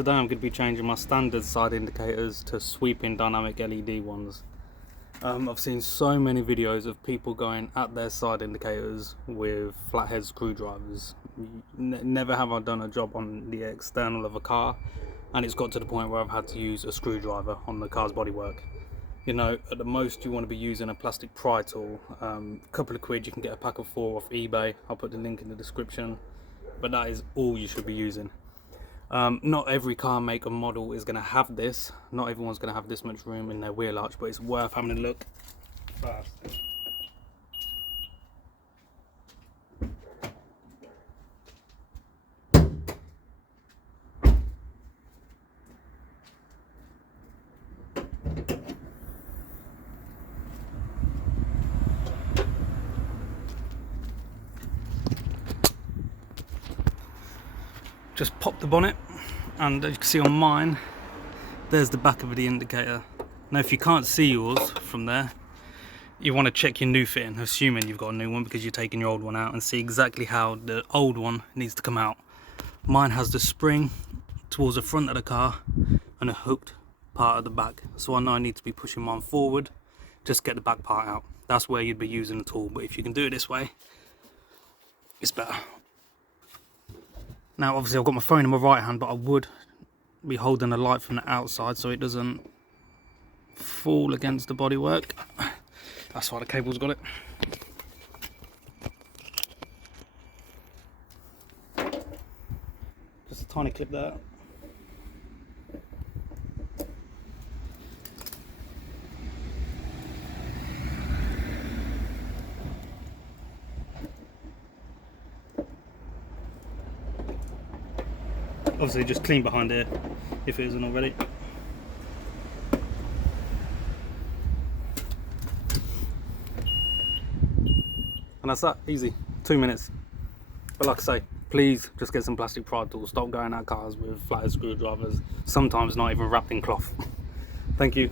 today I'm going to be changing my standard side indicators to sweeping dynamic LED ones. I've seen so many videos of people going at their side indicators with flathead screwdrivers. Never have I done a job on the external of a car and it's got to the point where I've had to use a screwdriver on the car's bodywork. You know, at the most you want to be using a plastic pry tool. A couple of quid, you can get a pack of 4 off eBay. I'll put the link in the description. But that is all you should be using. Not every car make and model is going to have this. Not everyone's going to have this much room in their wheel arch, but it's worth having a look first. Just pop the bonnet, and as you can see on mine, there's the back of the indicator. Now if you can't see yours from there, you want to check your new fitting, assuming you've got a new one because you're taking your old one out, and see exactly how the old one needs to come out. Mine has the spring towards the front of the car and a hooked part at the back, so I know I need to be pushing mine forward, just get the back part out. That's where you'd be using the tool, but if you can do it this way, it's better. Now obviously I've got my phone in my right hand, but I would be holding the light from the outside so it doesn't fall against the bodywork. That's why the cable's got it. Just a tiny clip there. Obviously just clean behind here if it isn't already. And that's that, easy, 2 minutes. But like I say, please just get some plastic pry tools. Stop going at cars with flathead screwdrivers, sometimes not even wrapped in cloth. Thank you.